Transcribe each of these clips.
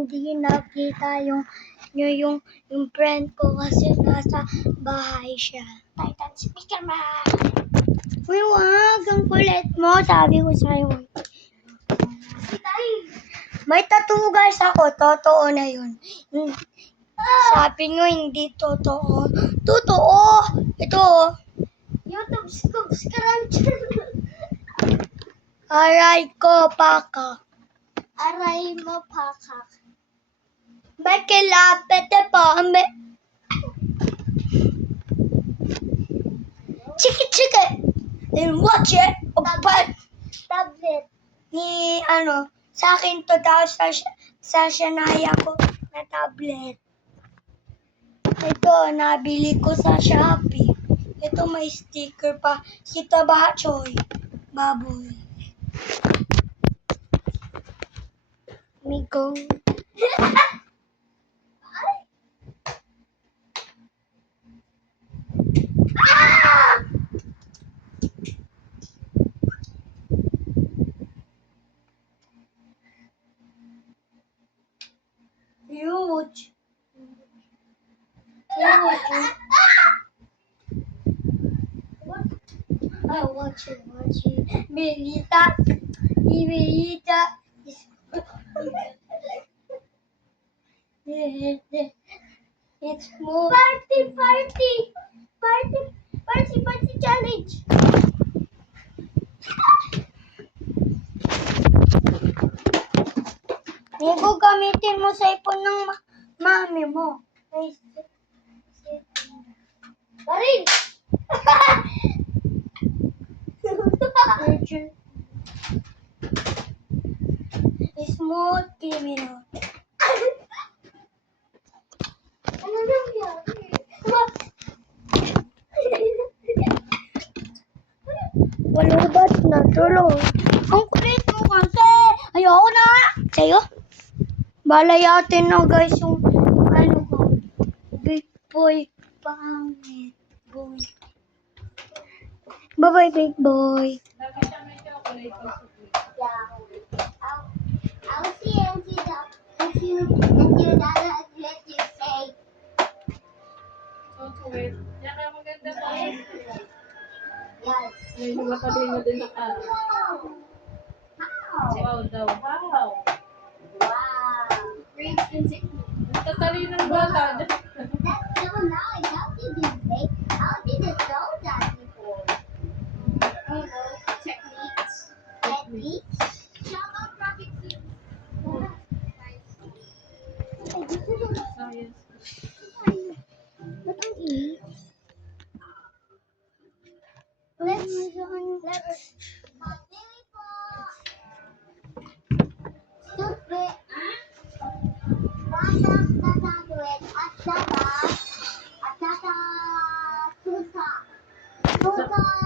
hindi nakita yung friend ko kasi nasa bahay siya. Titan speaker man. Uy, wag. Ang kulit mo. Sabi ko sa'yo. May tattoo guys ako. Totoo na yun. Sabi nyo hindi totoo. Totoo. Ito. YouTube subscribe. Aray ko, paka. Aray mo, paka. Bakit lapit po? Chiki. And watch it. Tablet. Sa akin to daw sa Shania ko na tablet. Ito, nabili ko sa Shopee. Ito may sticker pa. Kita ba, Choy? Baboy. Migo. Huge. Oh, watch it. Belita. It's more. Party challenge. Migo, gamitin mo sa ipon ng mami mo. Barin! Smooth criminal. Ano nangyari? Walubat na tuloy. Ang kulit mo kasi. Ayoko na. Sa'yo? Balayatin na guys yung ko. Big boy pangit. Boy. Bye-bye, big boy. I'll see you if your dad let you say. Okay. Yan ang maganda pa. Yes. May makabili mo din ako. Wow daw. Wow. Tatalino ng bata. That's so nice. How did you know that before? Techniques? Shout out Rocket Kids. Science. What are these? Let's stupid.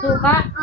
Suka.